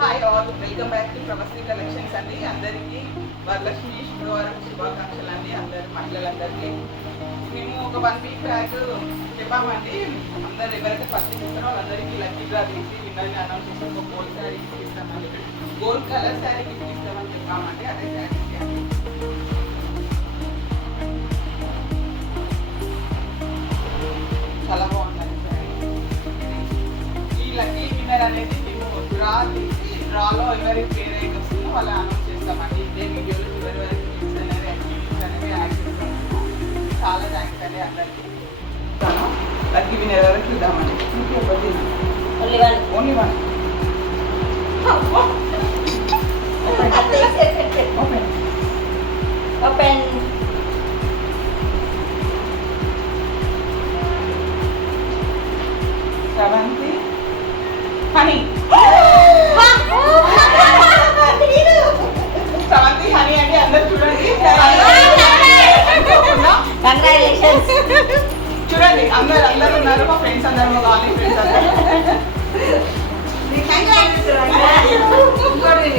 Hi all, welcome back to Pravasthi collections అండి. అందరికీ వరలక్ష్మి శుక్రవారం శుభాకాంక్షలు అండి. అందరి మహిళలందరికీ మేము ఒక 1 వీక్ బ్యాక్ చెప్పామండి. అందరు ఎవరైతే పర్చేస్ చేస్తారో వాళ్ళందరికీ లక్కీ డ్రా తీసి విన్నర్ని అనౌన్స్ చేసి ఒక గోల్డ్ శారీ గిఫ్ట్ ఇస్తామని, గోల్డ్ కలర్ శారీ గిఫ్ట్ ఇస్తామని చెప్పామండి. అదే శారీ చాలా బాగుంటుంది శారీ. ఈ లక్కీ విన్నర్ అనేది మేము డ్రా తీసి డ్రాలో ఎవరి పేరు అయితే వస్తుందో వాళ్ళు అనౌన్స్ చేస్తామండి. ఇదే వీడియోలో చివరి వరకు గిఫ్ట్స్ అనేవి యాక్టివిటీస్ అనేవి యాడ్ చేస్తాం. చాలా థ్యాంక్స్ అండి అందరికీ. లక్కీ విన్నర్ ఎవరో చూద్దామండి. Only one. Open. Sravanthi honey. Sravanthi honey అండి. అందరు చూడండి. చూడండి అందరు ఉన్నారు. మా ఫ్రెండ్స్ అందరు, మా కాలనీ ఫ్రెండ్స్ అందరు. ఇంకోటి